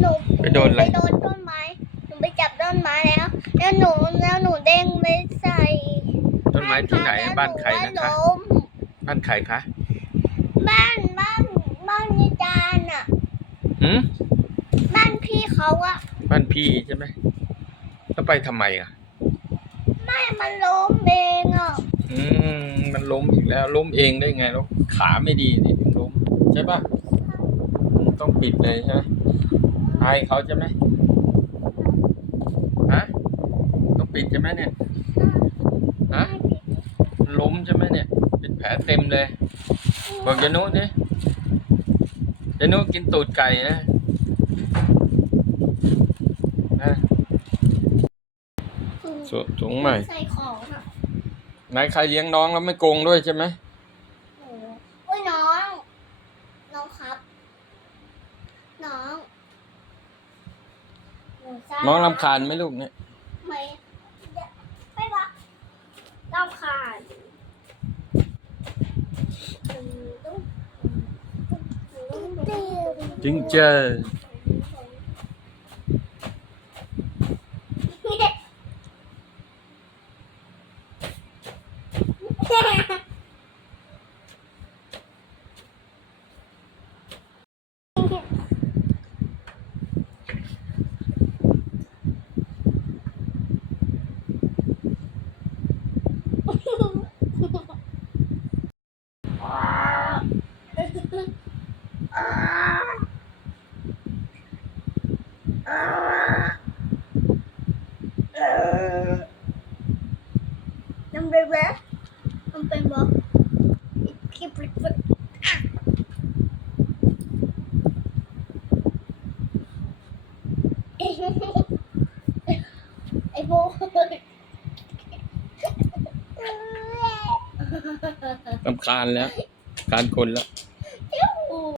หนูไปโดนอะไรไปโดนต้นไม้ หนูไปจับต้นไม้แล้ว แล้วหนูแล้วหนูเด้งไปใส่ต้นไม้ที่ไหนบ้านใครแล้วหนะคะล้มบ้านใครคะบ้านบ้านบ้านยายจานอะ หืมบ้านพี่เขาอะบ้านพี่ใช่ไหมแล้วไปทำไมอะ ไม่มันล้มเองอะ อืมมันล้มอีกแล้ว ล้มเองได้ไงแล้วขาไม่ดีนี่ถึงล้มใช่ปะอืมต้องปิดเลยใช่ไหม อายเขาใช่ไหมฮะต้องปิดใช่ไหมเนี่ยฮะมันล้มใช่ไหมเนี่ยเป็นแผลเต็มเลย บอกยานุดิยานุกินตูดไก่นะนะสวถุงใหม่ใส่ของอะไหนใครเลี้ยงน้องแล้วไม่โกงด้วยใช่ไหมโอ้โอ้ยน้อง น้องครับ น้องห นูทราบน้องรำคาญไหมลูกเนี่ย ไม่ไม่ปะรำคาญติ้วจึงเจอน้ำเป็นแบะน้ำเป็นบอคิปลิปลิปไอ้โบรำคาญแล้ว การคนแล้ว